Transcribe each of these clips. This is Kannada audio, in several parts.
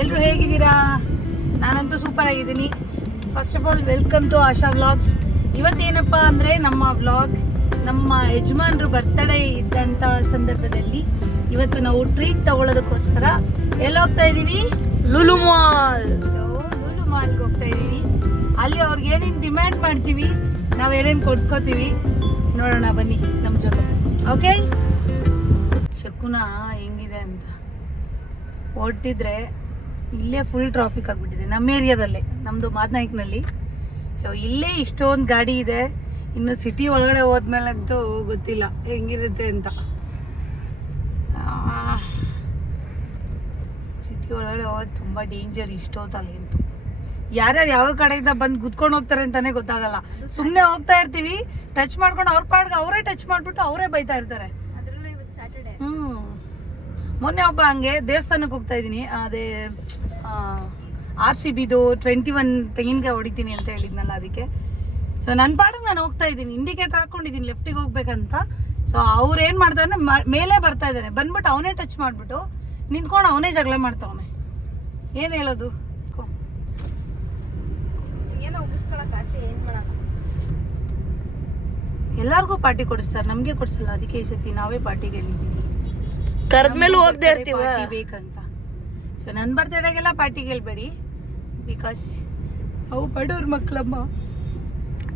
ಎಲ್ಲರೂ ಹೇಗಿದ್ದೀರಾ? ನಾನಂತೂ ಸೂಪರ್ ಆಗಿದ್ದೀನಿ. First of all welcome to Asha vlogs. ಇವತ್ತೇನಪ್ಪ ಅಂದರೆ ನಮ್ಮ ವ್ಲಾಗ್ ನಮ್ಮ ಯಜಮಾನ್ರು ಬರ್ತಡೇ ಇದ್ದಂಥ ಸಂದರ್ಭದಲ್ಲಿ ಇವತ್ತು ನಾವು ಟ್ರೀಟ್ ತಗೊಳ್ಳೋದಕ್ಕೋಸ್ಕರ ಎಲ್ಲಿ ಹೋಗ್ತಾ ಇದ್ದೀವಿ? ಲುಲು ಮಾಲ್. ಸೊ ಲುಲು ಮಾಲ್ಗೆ ಹೋಗ್ತಾ ಇದ್ದೀವಿ. ಅಲ್ಲಿ ಅವ್ರಿಗೆ ಏನೇನು ಡಿಮ್ಯಾಂಡ್ ಮಾಡ್ತೀವಿ, ನಾವು ಏನೇನು ಕೊಡ್ಸ್ಕೊತೀವಿ ನೋಡೋಣ ಬನ್ನಿ ನಮ್ಮ ಜೊತೆ. ಓಕೆ, ಶಕುನ ಹೆಂಗಿದೆ ಅಂತ ಹೊರಟಿದ್ರೆ ಇಲ್ಲೇ ಫುಲ್ ಟ್ರಾಫಿಕ್ ಆಗಿಬಿಟ್ಟಿದೆ ನಮ್ಮ ಏರಿಯಾದಲ್ಲೇ, ನಮ್ಮದು ಮಾದನಾಯಕನಲ್ಲಿ. ಸೊ ಇಲ್ಲೇ ಇಷ್ಟೊಂದು ಗಾಡಿ ಇದೆ. ಇನ್ನು ಸಿಟಿ ಒಳಗಡೆ ಹೋದ್ಮೇಲಂತೂ ಗೊತ್ತಿಲ್ಲ ಹೆಂಗಿರುತ್ತೆ ಅಂತ. ಸಿಟಿ ಒಳಗಡೆ ಹೋಗೋದು ತುಂಬ ಡೇಂಜರ್ ಇಷ್ಟೊತ್ತಲ್ಲಿ ಅಂತೂ. ಯಾರ್ಯಾರು ಯಾವ ಕಡೆಯಿಂದ ಬಂದು ಗುದ್ಕೊಂಡು ಹೋಗ್ತಾರೆ ಅಂತಾನೆ ಗೊತ್ತಾಗಲ್ಲ. ಸುಮ್ಮನೆ ಹೋಗ್ತಾ ಇರ್ತೀವಿ, ಟಚ್ ಮಾಡ್ಕೊಂಡು ಅವ್ರ ಪಾಡ್ಗೆ ಅವರೇ ಟಚ್ ಮಾಡಿಬಿಟ್ಟು ಅವರೇ ಬೈತಾ ಇರ್ತಾರೆ. ಮೊನ್ನೆ ಒಬ್ಬ ಹಂಗೆ ದೇವಸ್ಥಾನಕ್ಕೆ ಹೋಗ್ತಾ ಇದ್ದೀನಿ, ಅದೇ RCBದು 21 ತೆಂಗಿನಕಾಯಿ ಹೊಡಿತೀನಿ ಅಂತ ಹೇಳಿದ್ನಲ್ಲ, ಅದಕ್ಕೆ. ಸೊ ನನ್ನ ಪಾಡಿಗೆ ನಾನು ಹೋಗ್ತಾ ಇದ್ದೀನಿ, ಇಂಡಿಕೇಟರ್ ಹಾಕ್ಕೊಂಡಿದ್ದೀನಿ ಲೆಫ್ಟಿಗೆ ಹೋಗ್ಬೇಕಂತ. ಸೊ ಅವ್ರು ಏನು ಮಾಡ್ತಾರೆ, ಮೇಲೆ ಬರ್ತಾ ಇದ್ದಾನೆ, ಬಂದ್ಬಿಟ್ಟು ಅವನೇ ಟಚ್ ಮಾಡಿಬಿಟ್ಟು ನಿಂತ್ಕೊಂಡು ಅವನೇ ಜಗಳ ಮಾಡ್ತಾವನೆ. ಏನು ಹೇಳೋದು? ಏನೋ ಉಗಿಸ್ಕೊಳಕ್ಕೆ ಆಸೆ, ಏನು ಮಾಡೋಣ. ಎಲ್ಲರಿಗೂ ಪಾರ್ಟಿ ಕೊಡಿಸ್ತಾರೆ, ನಮಗೆ ಕೊಡಿಸಲ್ಲ. ಅದಕ್ಕೆ ಈ ಸತಿ ನಾವೇ ಪಾರ್ಟಿಗೆ ಹೇಳಿದ್ದೀವಿ, ಕರೆದ್ಮೇಲೆ ಹೋಗದೆ ಇರ್ತೀವ ಬೇಕಂತ. ಸೊ ನನ್ನ ಬರ್ತಡೇಗೆಲ್ಲ ಪಾರ್ಟಿಗೆ ಹೇಳ್ಬೇಡಿ, ಬಿಕಾಸ್ ಅವು ಬಡವ್ರ ಮಕ್ಕಳಮ್ಮ.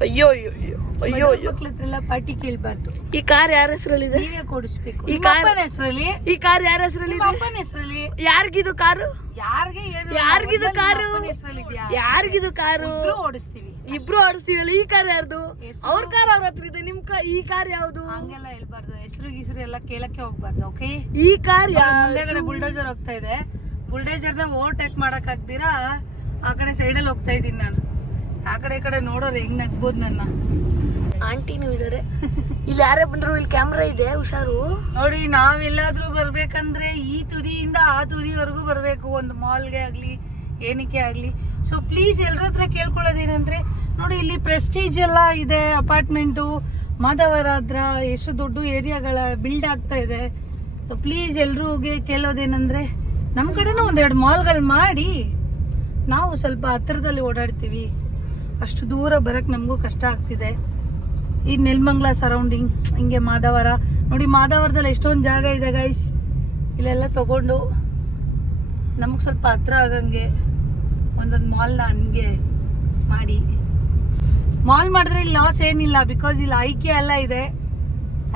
ಅಯ್ಯೋ ಅಯ್ಯೋ ಅಯ್ಯೋ ಅಯ್ಯೋ, ಮಕ್ಳ ಹತ್ರ ಎಲ್ಲ ಪಾರ್ಟಿ ಕೇಳ್ಬಾರ್ದು. ಈ ಕಾರ್ ಯಾರ ಹೆಸರಲ್ಲಿದೆ? ನೀವೇ ಕೊಡಿಸ್ಬೇಕು. ಈ ನಿಮ್ಮ ಅಪ್ಪನ ಹೆಸರಲ್ಲಿ, ಈ ಕಾರ್ ಯಾರ ಹೆಸರಲ್ಲಿದೆ? ಅಪ್ಪನ ಹೆಸರಲ್ಲಿ. ಯಾರಿಗಿದು ಕಾರು? ಯಾರಿಗೆ ಏನು? ಯಾರಿಗಿದು ಕಾರು? ಹೆಸರಲ್ಲಿದ್ಯಾ? ಯಾರಿಗಿದು ಕಾರು? ಓಡಿಸ್ತೀವಿ, ಇಬ್ರು ಆಡಿಸ್ತೀವಲ್ಲ. ಈ ಕಾರ್ ಯಾರ್ದು? ಅವ್ರ ಕಾರ್ ಅವ್ರ ಹತ್ರ ಇದೆ, ನಿಮ್ ಈ ಕಾರ್ ಯಾವ್ದು? ಹಂಗೆಲ್ಲ ಹೇಳ್ಬಾರ್ದು, ಹೆಸರು ಗಿಸ್ರು ಎಲ್ಲ ಕೇಳಕ್ಕೆ ಹೋಗ್ಬಾರ್ದು. ಓಕೆ, ಈ ಕಾರ್ ಮುಂದೆಗಡೆ ಬುಲ್ಡೋಜರ್ ಹೋಗ್ತಾ ಇದೆ, ಬುಲ್ಡೋಜರ್ನ ಓವರ್ಟೇಕ್ ಮಾಡಕ್ ಆಗ್ತೀರಾ? ಆ ಕಡೆ ಸೈಡಲ್ಲಿ ಹೋಗ್ತಾ ಇದ್ದೀನಿ ನಾನು. ಆ ಕಡೆ ಈ ಕಡೆ ನೋಡೋರು ಹೆಂಗ್ ನಗ್ಬೋದು ನನ್ನ. ಆಂಟಿನೂ ಇದಾರೆ ಇಲ್ಲಿ. ಯಾರೇ ಬಂದ್ರು ಇಲ್ಲಿ ಕ್ಯಾಮ್ರಾ ಇದೆ, ಹುಷಾರು. ನೋಡಿ, ನಾವೆಲ್ಲಾದ್ರೂ ಬರ್ಬೇಕಂದ್ರೆ ಈ ತುದಿಯಿಂದ ಆ ತುದಿವರೆಗೂ ಬರ್ಬೇಕು, ಒಂದು ಮಾಲ್ಗೆ ಆಗ್ಲಿ ಏನಕ್ಕೆ ಆಗ್ಲಿ. ಸೊ ಪ್ಲೀಸ್ ಎಲ್ಲರ ಹತ್ರ ಕೇಳ್ಕೊಳ್ಳೋದೇನಂದ್ರೆ, ನೋಡಿ ಇಲ್ಲಿ ಪ್ರೆಸ್ಟೀಜ್ ಎಲ್ಲ ಇದೆ, ಅಪಾರ್ಟ್ಮೆಂಟು ಮಾಧವರ ಹತ್ರ ಎಷ್ಟು ದೊಡ್ಡ ಏರಿಯಾಗಳ ಬಿಲ್ಡ್ ಆಗ್ತಾ ಇದೆ. ಸೊ ಪ್ಲೀಸ್ ಎಲ್ರಿಗೆ ಕೇಳೋದೇನಂದ್ರೆ, ನಮ್ಮ ಕಡೆನೂ ಒಂದೆರಡು ಮಾಲ್ಗಳು ಮಾಡಿ ನಾವು ಸ್ವಲ್ಪ ಹತ್ತಿರದಲ್ಲಿ ಓಡಾಡ್ತೀವಿ. ಅಷ್ಟು ದೂರ ಬರೋಕ್ಕೆ ನಮಗೂ ಕಷ್ಟ ಆಗ್ತಿದೆ. ಈ ನೆಲಮಂಗಲ ಸರೌಂಡಿಂಗ್, ಹಿಂಗೆ ಮಾಧವರ ನೋಡಿ, ಮಾಧವರದಲ್ಲಿ ಎಷ್ಟೊಂದು ಜಾಗ ಇದೆ ಗೈಸ್. ಇಲ್ಲೆಲ್ಲ ತಗೊಂಡು ನಮಗೆ ಸ್ವಲ್ಪ ಹತ್ರ ಆಗಂಗೆ ಒಂದೊಂದು ಮಾಲ್ನ ಹಂಗೆ ಮಾಡಿ. ಮಾಲ್ ಮಾಡಿದ್ರೆ ಇಲ್ಲಿ ಲಾಸ್ ಏನಿಲ್ಲ, ಬಿಕಾಸ್ ಇಲ್ಲಿ ಐಕ್ಯ ಎಲ್ಲ ಇದೆ.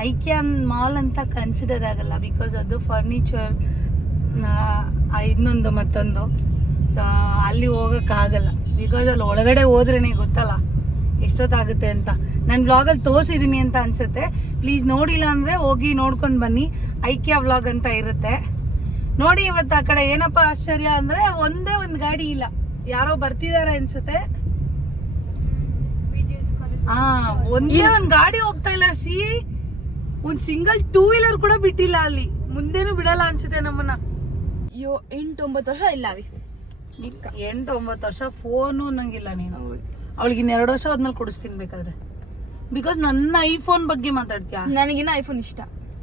ಐಕ್ಯ ಮಾಲ್ ಅಂತ ಕನ್ಸಿಡರ್ ಆಗಲ್ಲ, ಬಿಕಾಸ್ ಅದು ಫರ್ನಿಚರ್ ಇನ್ನೊಂದು ಮತ್ತೊಂದು. ಸೊ ಅಲ್ಲಿ ಹೋಗೋಕ್ಕಾಗಲ್ಲ, ಬಿಕಾಸ್ ಅಲ್ಲಿ ಒಳಗಡೆ ಹೋದ್ರೇ ಗೊತ್ತಲ್ಲ ಎಷ್ಟೊತ್ತಾಗುತ್ತೆ ಅಂತ. ನಾನು ವ್ಲಾಗಲ್ಲಿ ತೋರಿಸಿದ್ದೀನಿ ಅಂತ ಅನ್ಸುತ್ತೆ. ಪ್ಲೀಸ್ ನೋಡಿಲ್ಲ ಅಂದರೆ ಹೋಗಿ ನೋಡ್ಕೊಂಡು ಬನ್ನಿ, ಐಕ್ಯ ವ್ಲಾಗ್ ಅಂತ ಇರುತ್ತೆ ನೋಡಿ. ಇವತ್ತು ಆ ಕಡೆ ಏನಪ್ಪ ಆಶ್ಚರ್ಯ ಅಂದರೆ, ಒಂದೇ ಒಂದು ಗಾಡಿ ಇಲ್ಲ, ಯಾರೋ ಬರ್ತಿದ್ದಾರೆ ಅನ್ಸುತ್ತೆ. ಒಂದೇ ಒಂದು ಗಾಡಿ ಹೋಗ್ತಾ ಇಲ್ಲ. ಒಂದು ಸಿಂಗಲ್ 2 ವೀಲರ್ ಕೂಡ ಬಿಟ್ಟಿಲ್ಲ ಅಲ್ಲಿ, ಮುಂದೇನು ಬಿಡಲ್ಲ ಅನ್ಸುತ್ತೆ ನಮ್ಮನ್ನ. 8-9 ವರ್ಷ ಇಲ್ಲ ಅವಿ, 8-9 ವರ್ಷ ಫೋನು ನಂಗಿಲ್ಲ. ನೀನು ಅವಳಿಗೆ 2 ವರ್ಷ ಆದ್ಮೇಲೆ ಕೊಡಿಸ್ತೀನಿ ಬೇಕಾದ್ರೆ, ಬಿಕಾಸ್ ನನ್ನ ಐಫೋನ್ ಬಗ್ಗೆ ಮಾತಾಡ್ತೀಯ. ನನಗಿನ್ನ ಐಫೋನ್ ಇಷ್ಟ.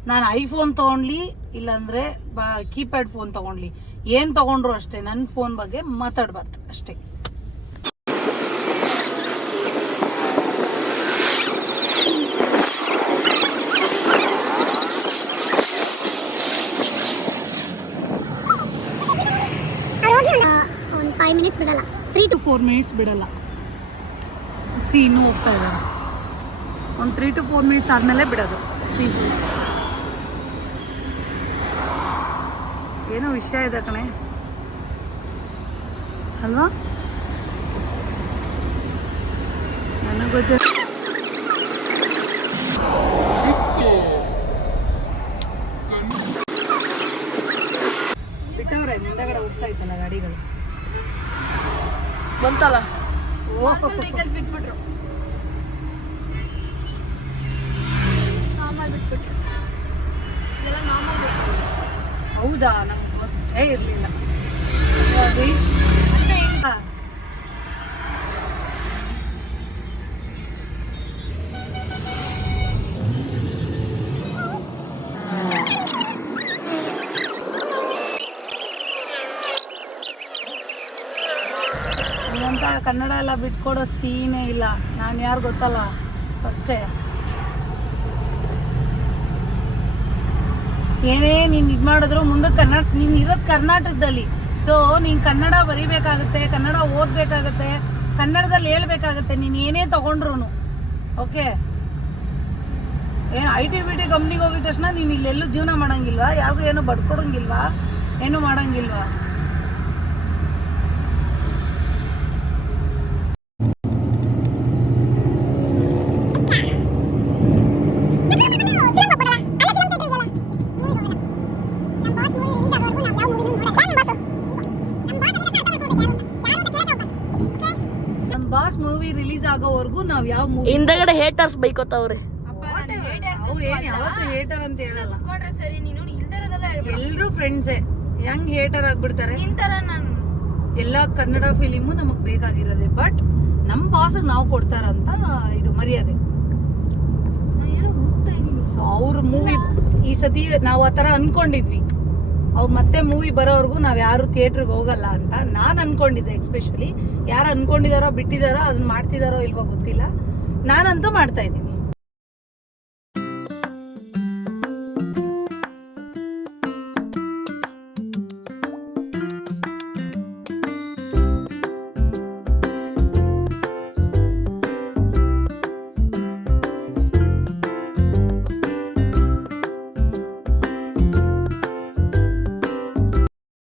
ನಾನು ಐಫೋನ್ ತಗೊಂಡ್ಲಿ ಇಲ್ಲಾಂದ್ರೆ ಕೀಪ್ಯಾಡ್ ಫೋನ್ ತಗೊಂಡ್ಲಿ, ಏನ್ ತಗೊಂಡ್ರು ಅಷ್ಟೇ, ನನ್ನ ಫೋನ್ ಬಗ್ಗೆ ಮಾತಾಡ್ಬಾರ್ದು ಅಷ್ಟೇ. ಒಂದು 5 ಮಿನಿಟ್ಸ್ ಬಿಡಲ್ಲ, 3 to 4 ಮಿನಿಟ್ಸ್ ಬಿಡಲ್ಲ. ಇನ್ನೂ ಹೋಗ್ತಾ ಇದ್ದಾರೆ. ಒಂದು 3 to 4 ಮಿನಿಟ್ಸ್ ಆದಮೇಲೆ ಬಿಡೋದು. ಏನೋ ವಿಷಯ ಇದೆ ಕಣೆ ಅಲ್ವಾ? ನನಗೆ ಗೊತ್ತಿಲ್ಲ. ಬಿಟ್ಟವ್ರೆ, ಮುಂದಗಡೆ ಹೋಗ್ತಾ ಇತ್ತಲ್ಲ ಗಾಡಿಗಳು ಬಂತಲ್ಲ. ವೆಹಿಕಲ್ಸ್ ಬಿಟ್ಬಿಟ್ರು. ಹೌದಾ? ನಮ್ಗೆ ಗೊತ್ತೇ ಇರಲಿಲ್ಲ. ಕನ್ನಡ ಎಲ್ಲ ಬಿಟ್ಕೊಡೋ ಸೀನೇ ಇಲ್ಲ. ನಾನು ಯಾರು ಗೊತ್ತಲ್ಲ ಫಸ್ಟೇ. ಏನೇ ನೀನು ಇದು ಮಾಡಿದ್ರು ಮುಂದೆ ನೀನು ಇರೋದು ಕರ್ನಾಟಕದಲ್ಲಿ. ಸೊ ನೀನು ಕನ್ನಡ ಬರೀಬೇಕಾಗುತ್ತೆ, ಕನ್ನಡ ಓದಬೇಕಾಗತ್ತೆ, ಕನ್ನಡದಲ್ಲಿ ಹೇಳ್ಬೇಕಾಗತ್ತೆ ನೀನು ಏನೇ ತೊಗೊಂಡ್ರು. ಓಕೆ, ಏನು IT ಕಂಪ್ನಿಗೆ ಹೋಗಿದ ತಕ್ಷಣ ನೀನು ಇಲ್ಲೆಲ್ಲೂ ಜೀವನ ಮಾಡೋಂಗಿಲ್ವಾ? ಯಾರಿಗೂ ಏನು ಬಡ್ಕೊಡೋಂಗಿಲ್ವಾ? ಏನು ಮಾಡೋಂಗಿಲ್ವಾ? ನಮ್ಮ ಬಾಸ್ ಮೂವಿ ರಿಲೀಸ್ ಆಗೋವರೆಗೂ ನಾವು ಯಾವ ಮೂವಿ ಹಿಂದಗಡೆ ಹೇಟರ್ಸ್ ಬೈಕೋತಾವ್ರೆ. ಅವ್ರು ಏನು ಯಾವತ್ತೂ ಹೇಟರ್ ಅಂತ ಹೇಳಲ್ಲ. ಸರಿ ನೀನು ಇಲ್ದಿರೋದೆಲ್ಲ ಎಲ್ಲರೂ ಫ್ರೆಂಡ್ಸೇ. ಹೆಂಗ್ ಹೇಟರ್ ಆಗ್ಬಿಡ್ತಾರೆ? ಇಂತರ ನಾನು ಎಲ್ಲ ಕನ್ನಡ ಫಿಲಿಮು ನಮಗ್ ಬೇಕಾಗಿರೋದೆ. ಬಟ್ ನಮ್ಮ ಬಾಸ್ ನಾವು ಕೊಡ್ತಾರಂತ ಇದು ಮರ್ಯಾದೆ. ಏನೋ ಹೋಗ್ತಾ ಇದೀನಿ. ಸೊ ಅವ್ರ ಮೂವಿ ಈ ಸತಿ ನಾವು ಆ ಥರ ಅನ್ಕೊಂಡಿದ್ವಿ. ಅವ್ರು ಮತ್ತೆ ಮೂವಿ ಬರೋವರೆಗೂ ನಾವು ಯಾರು ಥಿಯೇಟ್ರಿಗೆ ಹೋಗಲ್ಲ ಅಂತ ನಾನು ಅನ್ಕೊಂಡಿದ್ದೆ. ಎಸ್ಪೆಷಲಿ ಯಾರು ಅನ್ಕೊಂಡಿದಾರೋ ಬಿಟ್ಟಿದಾರೋ ಅದನ್ನ ಮಾಡ್ತಿದಾರೋ ಇಲ್ವೋ ಗೊತ್ತಿಲ್ಲ. ನಾನಂತೂ ಮಾಡ್ತಾ ಇದ್ದೀನಿ.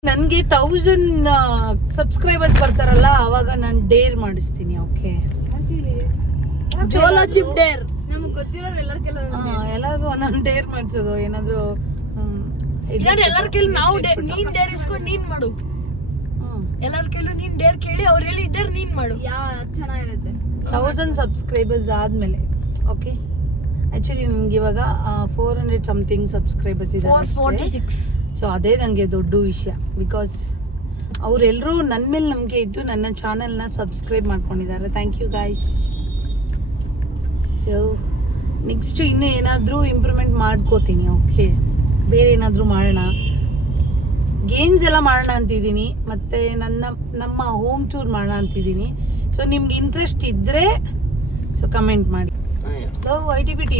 ನನಗೆ 1000 ಸಬ್ಸ್ಕ್ರೈಬರ್ಸ್ ಬರ್ತಾರಲ್ಲ ಅವಾಗ ನಾನು ಡೇರ್ ಮಾಡಿಸ್ತೀನಿ. Okay, Jolo chip Deere. ನಮಗ್ ಗೊತ್ತಿರೋರು ಎಲ್ಲರಿಗೂ ಒಂದೊಂದು ಡೇರ್ ಮಾಡಿಸೋದು ಏನಾದ್ರು. ಎಲ್ಲರ ಕೇಳಿ ನಾವು ನೀನ್ ಡೇರ್ ಇಸ್ಕೊಂಡು ನೀನ್ ಮಾಡು. ಎಲ್ಲರ ಕೇಳಿ ನೀನ್ ಡೇರ್ ಕೇಳಿ ಅವ್ರು ಹೇಳಿದ್ದಾರೆ ನೀನ್ ಮಾಡು. ಚೆನ್ನಾಗಿರುತ್ತೆ. 1000 ಸಬ್ಸ್ಕ್ರೈಬರ್ಸ್ ಆದ್ಮೇಲೆ. ಓಕೆ, ಆಕ್ಚುಲಿ ನನಗೆ ಇವಾಗ 400 ಸಮಥಿಂಗ್ ಸಬ್ಸ್ಕ್ರೈಬರ್ಸ್ ಇದ್ದಾರೆ. 446. ಸೊ ಅದೇ ನನಗೆ ದೊಡ್ಡ ವಿಷಯ. ಬಿಕಾಸ್ ಅವರೆಲ್ಲರೂ ನನ್ನ ಮೇಲೆ ನಂಬಿಕೆ ಇಟ್ಟು ನನ್ನ ಚಾನಲ್ನ ಸಬ್ಸ್ಕ್ರೈಬ್ ಮಾಡ್ಕೊಂಡಿದ್ದಾರೆ. Thank you guys. So next ಇನ್ನೂ ಏನಾದರೂ ಇಂಪ್ರೂವ್ಮೆಂಟ್ ಮಾಡ್ಕೋತೀನಿ. ಓಕೆ, ಬೇರೆ ಏನಾದರೂ ಮಾಡೋಣ, ಗೇಮ್ಸ್ ಎಲ್ಲ ಮಾಡೋಣ ಅಂತಿದ್ದೀನಿ, ಮತ್ತು ನಮ್ಮ ಹೋಮ್ ಟೂರ್ ಮಾಡೋಣ ಅಂತಿದ್ದೀನಿ. ಸೊ ನಿಮ್ಗೆ ಇಂಟ್ರೆಸ್ಟ್ ಇದ್ದರೆ ಸೊ ಕಮೆಂಟ್ ಮಾಡಿ. ITBT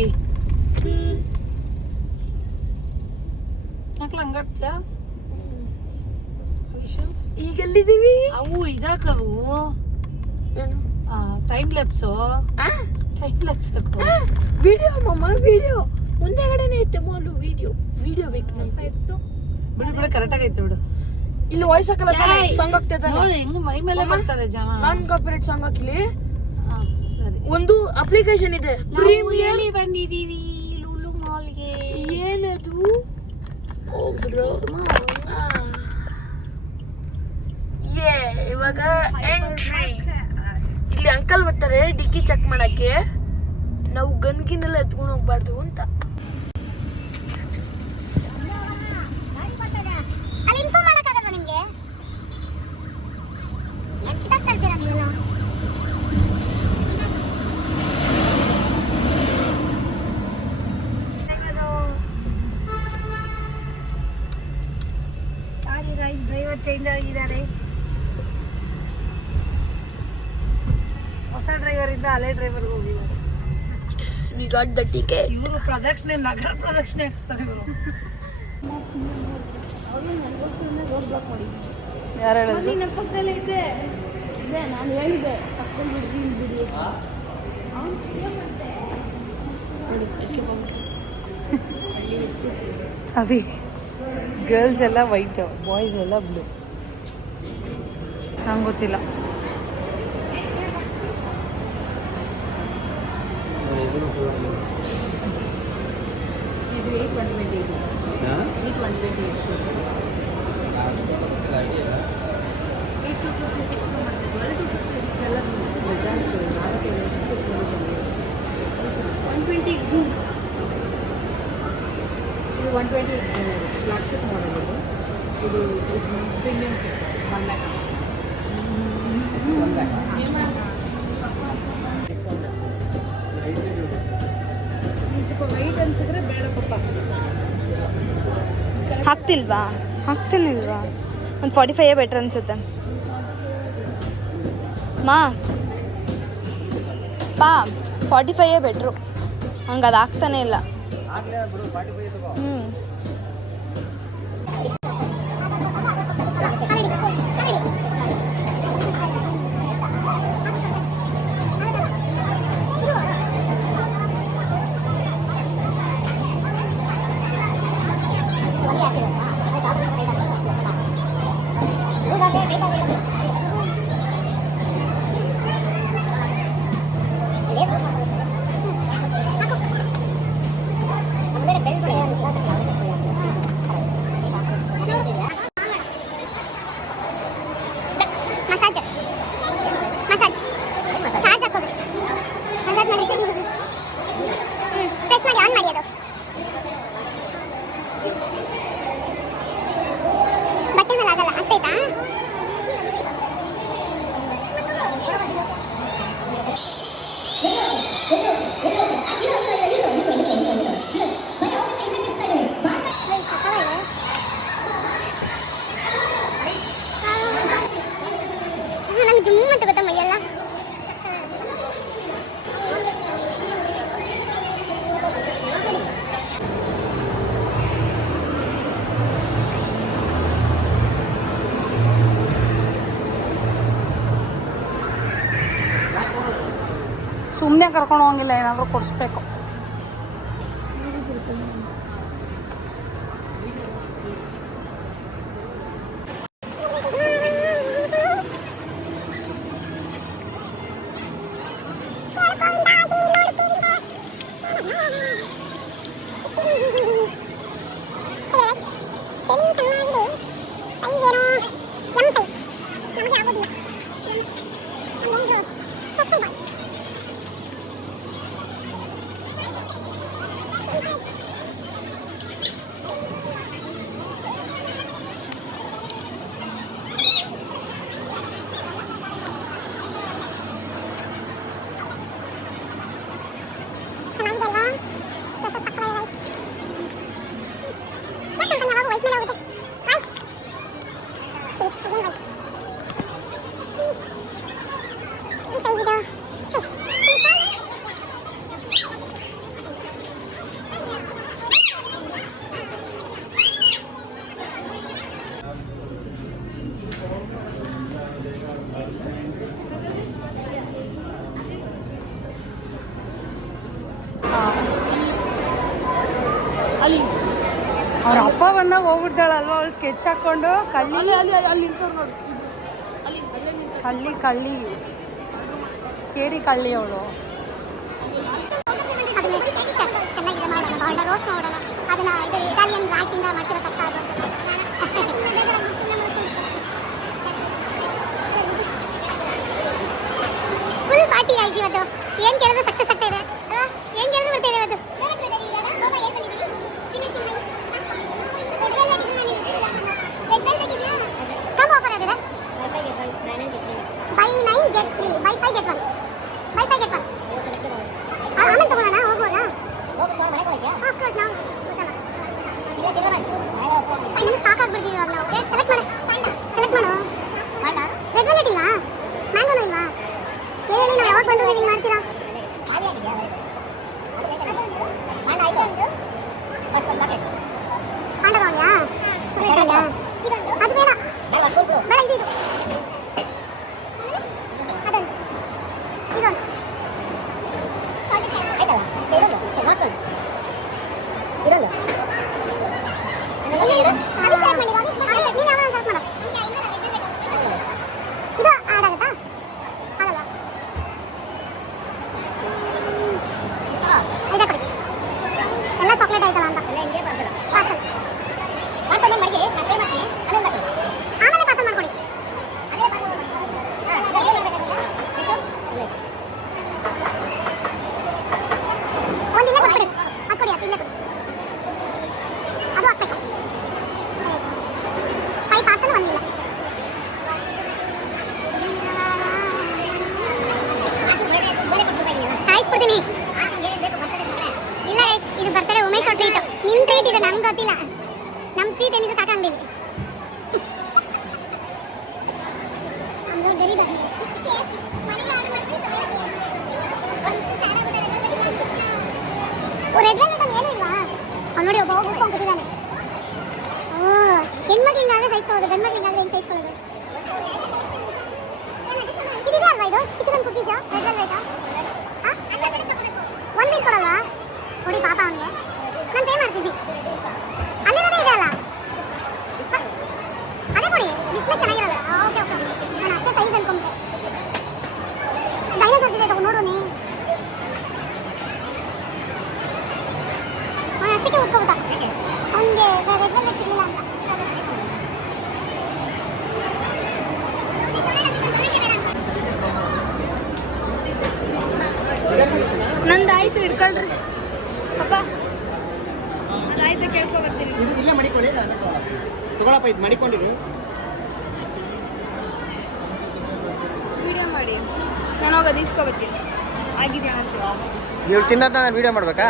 ಹಂಗಾಡ್ತೀಯಾ? ಈಗೆಲ್ಲಿದ್ದೀವಿ? ಅವು ಇದಾಕವು time lapse. Time lapse video ಮಮ್ಮ, ವಿಡಿಯೋ ಮುಂದೆಗಡೆನೆ ಐತೆ ಮಾಲು. ವಿಡಿಯೋ ಬೇಕು ನಮ್ಗೆ. ಬಿಡು ಕರೆಕ್ಟಾಗಿ ಐತೆ ಬಿಡು. ಇಲ್ಲಿ ವಾಯ್ಸ್ ಹಾಕಲ್ಲ ತಾನೆ, ಸಾಂಗ್ ಆಗ್ತೈತೆ ನೋಡಿ ಹೆಂಗ್ ಮೈ ಮೇಲೆ ಬರ್ತಾರೆ ಜನ. ನಾನ್ ಕಾಪಿರೈಟ್ ಸಾಂಗ್ ಹಾಕಿಲಿ. ಸರಿ, ಒಂದು ಅಪ್ಲಿಕೇಶನ್ ಇದೆ ಹೇಳಿ ಬಂದಿದೀವಿ ಲೂಲು ಮಾಲ್ಗೆ. ಏನದು? ಇವಾಗ ಎಂಟ್ರಿ. ಇಲ್ಲಿ ಅಂಕಲ್ ಬರ್ತಾರೆ ಡಿಕ್ಕಿ ಚೆಕ್ ಮಾಡಕ್ಕೆ. ನಾವು ಗನ್ಗಿನೆಲ್ಲ ಎತ್ಕೊಂಡು ಹೋಗ್ಬಾರ್ದು ಅಂತ. ಡ್ರೈವರ್ ಚೇಂಜ್ ಆಗಿದ್ದಾರೆ. ಹೊಸ ಡ್ರೈವರ್ ಇಂದ ಹಳೆ ಡ್ರೈವರ್ಗೆ ಹೋಗಿದ್ದಾರೆ. We got the ticket. ಇವರು ಪ್ರದಕ್ಷಿಣೆ, ನಗರ ಪ್ರದಕ್ಷಿಣೆ ಹಾಕ್ಸ್ತಾರೆ ಇವರು. ಯಾರು ಹೇಳಿದ್ರು? ನಮ್ಮ ಪಕ್ಕದಲ್ಲೇ ಇದೆ. ನಾನು ಹೇಳಿದೆ ಪಕ್ಕದಲ್ಲಿ ಬಿಡ್ರಿ, ಇಲ್ಲಿ ಬಿಡಿ. ಅವಿ ಗರ್ಲ್ಸ್ ಎಲ್ಲ ವೈಟ್, ಬಾಯ್ಸ್ ಎಲ್ಲ ಬ್ಲೂ. ನಂಗೆ ಗೊತ್ತಿಲ್ಲ. ಇದು 820 ಇದೆ. 820 ಎಷ್ಟು? 856 ಮತ್ತೆ 1256 ಎಲ್ಲ ಜಾಸ್ತಿ ಆಗುತ್ತೆ. 120 ಜೂಮ್. ಇದು 120 ಫ್ಲಾಗ್ಶಿಪ್ ಮಾಡೆಲ್. ಇದು ಪ್ರೀಮಿಯಮ್ ಸೆಟ್ 1 lakh. ಸ್ವಲ್ಪ ವೈಟ್ ಅನ್ಸಿದ್ರೆ ಬೇಡ ಪಪ್ಪ. ಹಾಕ್ತಿಲ್ವಾ? ಹಾಕ್ತೀನಿಲ್ವಾ? ಒಂದು 45 ಬೆಟ್ರ್ ಅನ್ಸುತ್ತೆ. ಮಾ ಪಾ 45 ಬೆಟ್ರು ಹಂಗೆ ಅದು ಆಗ್ತಾನೆ ಇಲ್ಲ. ಹ್ಞೂ ಮಸಾಜ್ ಚಾರ್ಜ್ ಹಾಕೋಬೇಕು. ಮಸಾಜ್ ಮಾಡಿ ಪ್ರೆಸ್ ಮಾಡಿ ಆನ್ ಮಾಡಿ. ಅದು ಬಟ್ಟೆ ಮೇಲೆ ಆಗಲ್ಲ. ಆಗ್ತೈತಾ? ನಂಗೆ ಜುಮ್ ಅಂತ ಗೊತ್ತಾ ಮೈಯೆಲ್ಲ. ಸುಮ್ಮನೆ ಕರ್ಕೊಂಡು ಹೋಗಿಲ್ಲ, ಏನಾದರೂ ಕೊಡಿಸ್ಬೇಕು. ಅಲ್ಲಿ ಅವ್ರ ಅಪ್ಪ ಬಂದಾಗ ಹೋಗ್ಬಿಡ್ತಾಳಲ್ವ ಅವಳು ಸ್ಕೆಚ್ ಹಾಕೊಂಡು. ಕಳ್ಳಿ ಅಲ್ಲಿ ಅಲ್ಲಿ ಅಲ್ಲಿ ನಿಂತವ್ರು ನೋಡಿ. ಅಲ್ಲಿ ಅಲ್ಲೇ ನಿಂತ ಕಳ್ಳಿ ಕಳ್ಳಿ ಕೇಡಿ ಕಳ್ಳಿ ಅವಳು. ಚೆನ್ನಾಗಿದೆ, ಮಾಡೋಣ. ಬಾಂಡ ರೋಸ್ಟ್ ಮಾಡೋಣ. ಅದನ್ನ ಇದು ಇಟಾಲಿಯನ್ ರಾಕಿಂದ ಮಾಡಿಸಿರೋ ತಕ್ಕ ಅದು. ಫುಲ್ ಪಾರ್ಟಿ ರೈಸ್ ಇವತ್ತು. ಏನು ಕೇಳಿದ್ರು ಸಕ್ಸಸ್ ಆಗ್ತಾ ಇದೆ. ಏನು ಕೇಳಿದ್ರು ಬರ್ತಾ ಇದೆ ಇವತ್ತು. ಕಮ್ ಆಫರ್ ಆಗಿದೆ. By 9 get 3, by 5 get 1. By 5 get 1. ಆಮೇಲೆ ತಗೊಳ್ಳೋಣ. ಹೋಗ್ಬೋದಾ? ಆಫ್ ಕೋರ್ಸ್ ನಾವು ಇನ್ನು ಸಾಕಾಗ್ಬಿಡ್ತೀವಿ ಇವಾಗ ನಾವು. ಸೆಲೆಕ್ಟ್ ಮಾಡು. ರೆಡ್ ವೆಲ್ವೆಟ್ ಇಲ್ವಾ? ಮ್ಯಾಂಗೋನೂ ಇಲ್ವಾ? ಹೇಳಿ, ನಾವು ಯಾವಾಗ ಬಂದರೂ ನೀವು ಮಾಡ್ತೀರಾ? ಪಾಂಡ ತಗೊಂಡ್ಯಾ? ಅದು ಬೇಡ ಬೇಡ, ಇದು ಅದೊಂದು ಇದೊಂದು ಅದು ಶೇರ್ ಮಾಡಿ. ನೀನು ಯಾವಾಗ ಸ್ಟಾರ್ಟ್ ಮಾಡು. ಇದು ಆಡ್ ಆಗುತ್ತಾ? ಆಗಲ್ಲ. ಐದಾ ಕೊಡಿ. ಎಲ್ಲ ಚಾಕ್ಲೇಟ್ ಆಯ್ತಲ್ಲ ಅಂತ. ಪಾರ್ಸಲ್ ಆಮೇಲೆ ಪಾರ್ಸಲ್ ಮಾಡ್ಕೊಡಿ. ಒಂದು ಇಲ್ಲೇ ಕೊಟ್ಬಿಡಿ. ಅದು ಕೊಡಿ, ಅದು ಇಲ್ಲೇ ಕೊಡಿ. ಅದು ಹಾಕ್ಬೇಕು. 5 ಪಾರ್ಸಲ್, 1 ಇಲ್ಲ. ಸಾಯಿಸ್ಬಿಡ್ತೀನಿ. ಇಲ್ಲ ಎಸ್, ಇದು ಬರ್ತಡೇ ಉಮೇಶ್ ಅವ್ರ ಟ್ರೀಟ್. ನಿಮ್ಮ ಟ್ರೀಟ್ ಇದೆ, ನಂಗೆ ಗೊತ್ತಿಲ್ಲ. ನಮ್ಮ ಟ್ರೀಟ್ ಏನಿದೆ ಕಾಕ ಅಂಗಡಿ. ನಮಗೆ ಬೆರಿ ಬರ್ತೀನಿ. ಸಹಿಸ್ಕೊಳ್ಳೋದು ಗಂಡು ಮಕ್ಕಳಿಗಾದ್ರೆ ಹೆಂಗೆ ಸಹಿಸ್ಕೊಳ್ಳೋದು ಇದಿದೆ ಅಲ್ವಾ ಇದು ಚಿಕ್ಕದೊಂದು ಕುಕ್ಕೀಸು ರೆಡ್ ವೆಲ್ವೆಟಾ ಒಂದು ಪೀಸ್ ಕೊಡಲ್ವಾ ಕೊಡಿ ಪಾಪ ಅವನಿಗೆ ನಾನು ಪೇ ಮಾಡ್ತೀನಿ ಅಲ್ಲಿರೋದೇ ಇದೆ ಅಲ್ಲ ಅದೇ ಕೊಡಿ ಡಿಸ್ಪ್ಲೇ ಚೆನ್ನಾಗಿರಲ್ಲ ಓಕೆ ಓಕೆ ನಾನು ಅಷ್ಟೇ ಸೈಜ್ ಅನ್ಕೊಂಡೆ ಡೈನೋಸರ್ ಇದೆ ತಗೋ ನೋಡು ನೀ ಅವನು ಅಷ್ಟಕ್ಕೆ ಓದ್ಕೊಬಿಟ್ಟ ಅವನಿಗೆ ರೆಡ್ ವೆಲ್ವೆಟ್ ಸಿಗಲಿಲ್ಲ ಅಂತ ನಂದಾಯ್ತು ಇಟ್ಕೊಳ್ರಿ ಅಪ್ಪ ಅದಾಯ್ತು ಕೇಳ್ಕೊ ಬರ್ತೀನಿ ಇದು ಇಲ್ಲೇ ಮಡಿಕೊಳ್ಳಿ ತಗೊಳಪ್ಪ ಇದು ಮಡಿಕೊಂಡಿರು ವಿಡಿಯೋ ಮಾಡಿ ನಾನು ಹೋಗೋದು ಇಸ್ಕೊ ಬರ್ತೀನಿ ಆಗಿದೆಯಾ ಅಂತ ಇವ್ರು ತಿನ್ನೋದ ನಾನು ವಿಡಿಯೋ ಮಾಡ್ಬೇಕಾ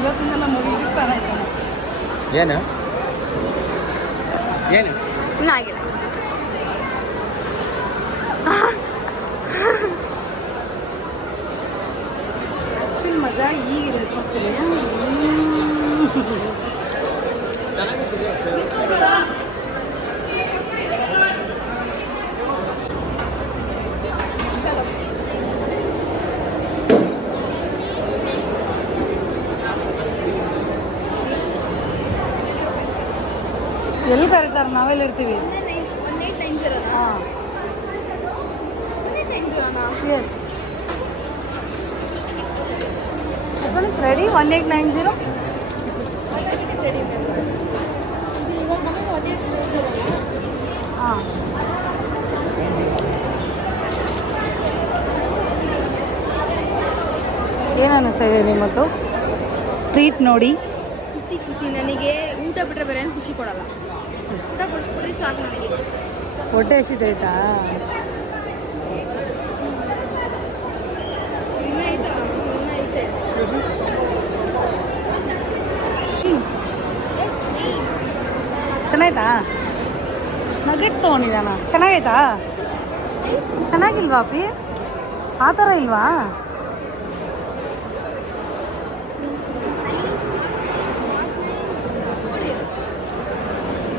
ಇವತ್ತಿಂದ ನಮ್ಮ ಇದಕ್ಕೆ ಕಾಣಾಯ್ತು ಏನು ಏನು ಇನ್ನೂ ಆಗಿಲ್ಲ ಆ್ಯಕ್ಚುಲಿ ಮಜಾ ಈಗಿರುತ್ತೆ ಅಷ್ಟೇ ಎಲ್ಲಿ ಕರೀತಾರೆ ನಾವೆಲ್ಲಿ ಇರ್ತೀವಿ ಹಾಂ ಎಸ್ ಇಸ್ ರೆಡಿ 1890 ಹಾಂ ಏನು ಅನ್ನಿಸ್ತಾ ಇದೆ ನಿಮ್ಮತ್ತು ಸ್ಟ್ರೀಟ್ ನೋಡಿ ಖುಷಿ ಖುಷಿ ನನಗೆ ಊಟ ಬಿಟ್ಟರೆ ಬೇರೆ ಏನು ಖುಷಿ ಕೊಡಲ್ಲ ಊಟ ಕೊಡಿಸ್ಬಿಟ್ರೆ ಸಾಕು ನನಗೆ ಹೊಟ್ಟೆ ಹಸಿದೈತಾ ಇನ್ನೂ ಐತಾ ಇನ್ನೂ ಐತೆ ಚೆನ್ನಾಯ್ತಾ ನಗೆಟ್ಸ್ ತೊಗೊಂಡಿದ್ದಾನ ಚೆನ್ನಾಗೈತಾ ಚೆನ್ನಾಗಿಲ್ವಾ ಅಪ್ಪಿ ಆ ಥರ ಇಲ್ವಾ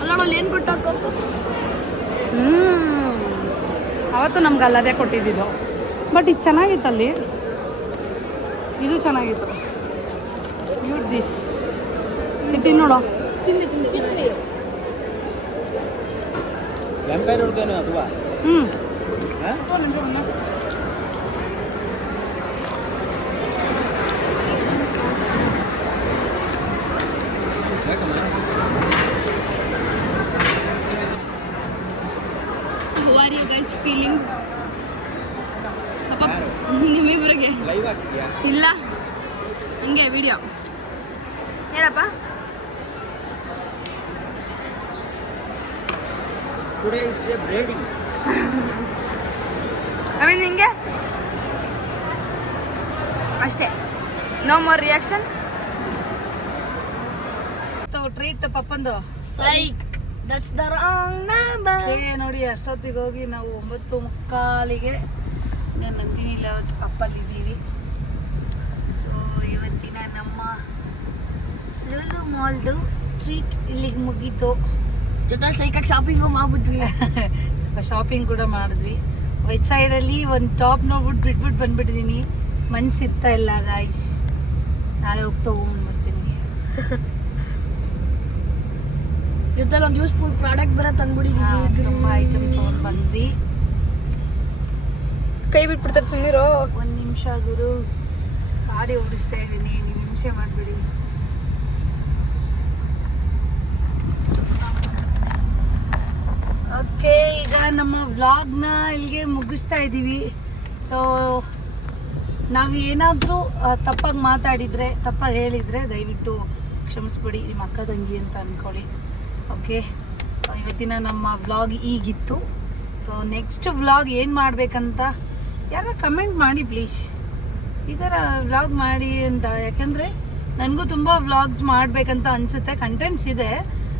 ಅಲ್ಲಲ್ಲಿ ಏನು ಕೊಟ್ಟಾಕೋ ಅವತ್ತು ನಮ್ಗೆ ಅಲ್ಲದೇ ಕೊಟ್ಟಿದ್ದಿದ್ದು ಬಟ್ ಇದು ಚೆನ್ನಾಗಿತ್ತಲ್ಲಿ ಇದು ಚೆನ್ನಾಗಿತ್ತು ಯೂಟ್ ದಿಸ್ ಇದು ತಿನ್ನೋಡು ತಿಂದೆ ತಿಂದೆ ತಿಂದೆ ಎಂಪೈರ್ ಹುಡ್ಗೇನು ಅದುವಾ ಹ್ಞೂ how are you guys feeling ಅಪ್ಪ ನಿಮ್ಮಿಬ್ಬರಿಗೆ ಲೈವ್ ಆಗ್ತಿದ್ಯಾ ಇಲ್ಲ ಹಿಂಗೆ ವಿಡಿಯೋ ಹೇಳಪ್ಪ ಟುಡೇ ಇಸ್ ಎ ಬ್ರೇಡಿಂಗ್ ಆಮೇಲೆ ಹಿಂಗೆ ಅಷ್ಟೇ ನೋ ಮೋರ್ ರಿಯಾಕ್ಷನ್ ಟ್ರೀಟ್ ಪಪ್ಪಂದು psych that's the wrong number ನೋಡಿ ಅಷ್ಟೊತ್ತಿಗೆ ಹೋಗಿ ನಾವು 9:45 ನಂದಿನಿ ಲೇಔಟ್ ಅಪ್ಪಲ್ಲಿದ್ದೀವಿ ಸೊ ಇವತ್ತಿನ ನಮ್ಮ ಲೂಲು ಮಾಲ್ದು ಟ್ರೀಟ್ ಇಲ್ಲಿಗೆ ಮುಗೀತು ಜೊತೆ ಸೈಕಾಗಿ ಶಾಪಿಂಗು ಮಾಡ್ಬಿಟ್ವಿ ಸ್ವಲ್ಪ ಶಾಪಿಂಗ್ ಕೂಡ ಮಾಡಿದ್ವಿ ವೈಟ್ ಸೈಡಲ್ಲಿ ಒಂದು ಟಾಪ್ ನೋಡ್ಬಿಟ್ಟು ಬಿಟ್ಬಿಟ್ಟು ಬಂದ್ಬಿಟ್ಟಿದ್ದೀನಿ ಮನ್ಸಿರ್ತಾ ಇಲ್ಲ ಗಾಯ್ಸ್ ನಾಳೆ ಹೋಗಿ ತೊಗೊಂಡ್ಬರ್ತೀನಿ ಜೊತೆಲಿ ಒಂದು ಯೂಸ್ಫುಲ್ ಪ್ರಾಡಕ್ಟ್ ಬೇರೆ ತಂದ್ಬಿಟ್ಟಿದ್ದೀವಿ ತುಂಬ ಐಟಮ್ ತೊಗೊಂಡು ಬಂದ್ವಿ ಕೈ ಬಿಟ್ಬಿಡ್ತಾರೆ ಸುಮ್ಮನಿರೋ 1 ನಿಮಿಷ ಗುರು ಗಾಡಿ ಓಡಿಸ್ತಾ ಇದ್ದೀನಿ ನೀವು ಹಿಂಸೆ ಮಾಡಿಬಿಡಿ ಓಕೆ ಈಗ ನಮ್ಮ ವ್ಲಾಗ್ನ ಇಲ್ಲಿಗೆ ಮುಗಿಸ್ತಾ ಇದ್ದೀವಿ ಸೊ ನಾವು ಏನಾದರೂ ತಪ್ಪಾಗಿ ಮಾತಾಡಿದರೆ ತಪ್ಪಾಗಿ ಹೇಳಿದರೆ ದಯವಿಟ್ಟು ಕ್ಷಮಿಸ್ಬಿಡಿ ನಿಮ್ಮ ಅಕ್ಕ ತಂಗಿ ಅಂತ ಅಂದ್ಕೊಳ್ಳಿ ಓಕೆ ಇವತ್ತಿನ ನಮ್ಮ ವ್ಲಾಗ್ ಈಗಿತ್ತು ಸೊ ನೆಕ್ಸ್ಟ್ ವ್ಲಾಗ್ ಏನು ಮಾಡಬೇಕಂತ ಯಾರೋ ಕಮೆಂಟ್ ಮಾಡಿ ಪ್ಲೀಸ್ ಈ ಥರ ವ್ಲಾಗ್ ಮಾಡಿ ಅಂತ ಯಾಕೆಂದರೆ ನನಗೂ ತುಂಬ ವ್ಲಾಗ್ಸ್ ಮಾಡಬೇಕಂತ ಅನಿಸುತ್ತೆ ಕಂಟೆಂಟ್ಸ್ ಇದೆ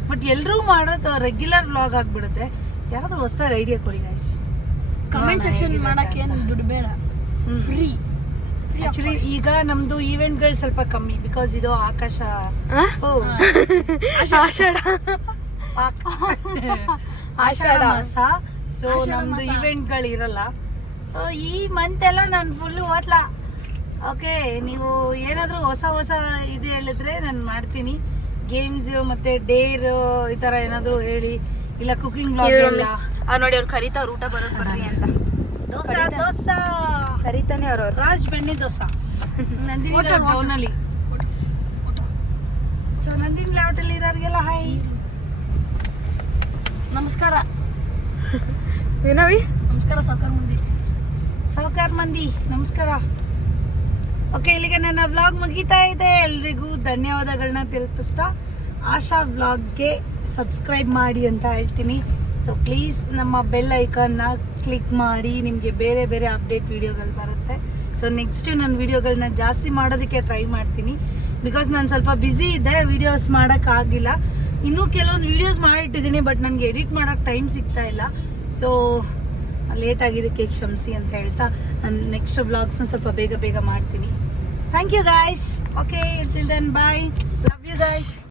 ಬಟ್ ಎಲ್ಲರೂ ಮಾಡೋದು ರೆಗ್ಯುಲರ್ ವ್ಲಾಗ್ ಆಗಿಬಿಡುತ್ತೆ ಯಾವುದೋ ಹೊಸ್ದಾಗಿ ಐಡಿಯಾ ಕೊಡಿ ಗಾಯ್ಸ್ ಕಮೆಂಟ್ ಸೆಕ್ಷನ್ ಮಾಡಕ್ಕೆ ಏನು ದುಡ್ಡು ಬೇಡ, ಫ್ರೀ. ಆಕ್ಚುಲಿ ಈಗ ನಮ್ದು ಈವೆಂಟ್ಗಳು ಸ್ವಲ್ಪ ಕಮ್ಮಿ, ಬಿಕಾಸ್ ಇದು ಆಕಾಶ ಆಷಾಢ ಮಾಸ. ಸೊ ನಮ್ದು ಈವೆಂಟ್ಗಳು ಇರಲ್ಲ. ಈ ಮಂತ್ ಎಲ್ಲ ನಾನು ಫುಲ್ಲು ಓದ್ಲಾ. ಓಕೆ, ನೀವು ಏನಾದರೂ ಹೊಸ ಇದು ಹೇಳಿದ್ರೆ ನಾನು ಮಾಡ್ತೀನಿ. ಗೇಮ್ಸ್ ಮತ್ತೆ ಡೇರ್ ಈ ಥರ ಏನಾದರೂ ಹೇಳಿ, ಇಲ್ಲ ಕುಕಿಂಗ್ ಬ್ಲಾಗ್ ಎಲ್ಲ. ಅವ್ರು ನೋಡಿ, ಅವ್ರು ಕರೀತಾ ಅವ್ರ ಊಟ ಬರೋದು ಬರ್ರಿ ಅಂತ. ದೋಸಾ ಕರೀತಾನೆ ಅವ್ರು. ರಾಜ್ ಬೆಣ್ಣೆ ದೋಸಾ ನಂದಿನಿ ಟೌನಲ್ಲಿ. ಸೊ ನಂದಿನಿ ಲೇಔಟಲ್ಲಿ ಇರೋರಿಗೆಲ್ಲ ಹಾಯ್, ನಮಸ್ಕಾರ. ಏನವಿ? ನಮಸ್ಕಾರ ಸಾವುಕಾರ ಮಂದಿ ನಮಸ್ಕಾರ. ಓಕೆ, ಇಲ್ಲಿಗೆ ನನ್ನ ವ್ಲಾಗ್ ಮುಗೀತಾ ಇದೆ. ಎಲ್ರಿಗೂ ಧನ್ಯವಾದಗಳನ್ನ ತಿಳಿಸ್ತಾ ಆಶಾ ವ್ಲಾಗ್ಗೆ ಸಬ್ಸ್ಕ್ರೈಬ್ ಮಾಡಿ ಅಂತ ಹೇಳ್ತೀನಿ. ಸೊ ಪ್ಲೀಸ್ ನಮ್ಮ ಬೆಲ್ ಐಕಾನ್ನ ಕ್ಲಿಕ್ ಮಾಡಿ, ನಿಮಗೆ ಬೇರೆ ಬೇರೆ ಅಪ್ಡೇಟ್ ವಿಡಿಯೋಗಳು ಬರುತ್ತೆ. ಸೊ ನೆಕ್ಸ್ಟ್ ನನ್ನ ವಿಡಿಯೋಗಳನ್ನ ಜಾಸ್ತಿ ಮಾಡೋದಕ್ಕೆ ಟ್ರೈ ಮಾಡ್ತೀನಿ, ಬಿಕಾಸ್ ನಾನು ಸ್ವಲ್ಪ ಬ್ಯುಸಿ ಇದ್ದೆ, ವೀಡಿಯೋಸ್ ಮಾಡೋಕ್ಕಾಗಿಲ್ಲ. ಇನ್ನೂ ಕೆಲವೊಂದು ವೀಡಿಯೋಸ್ ಮಾಡಿಟ್ಟಿದ್ದೀನಿ, ಬಟ್ ನನಗೆ ಎಡಿಟ್ ಮಾಡೋಕ್ಕೆ ಟೈಮ್ ಸಿಗ್ತಾ ಇಲ್ಲ. ಸೊ ಲೇಟ್ ಆಗಿದ್ದಕ್ಕೆ ಕ್ಷಮಿಸಿ ಅಂತ ಹೇಳ್ತಾ ನಾನು ನೆಕ್ಸ್ಟ್ ವ್ಲಾಗ್ಸ್ನ ಸ್ವಲ್ಪ ಬೇಗ ಮಾಡ್ತೀನಿ. Thank you guys. Okay, till then bye. Love you guys.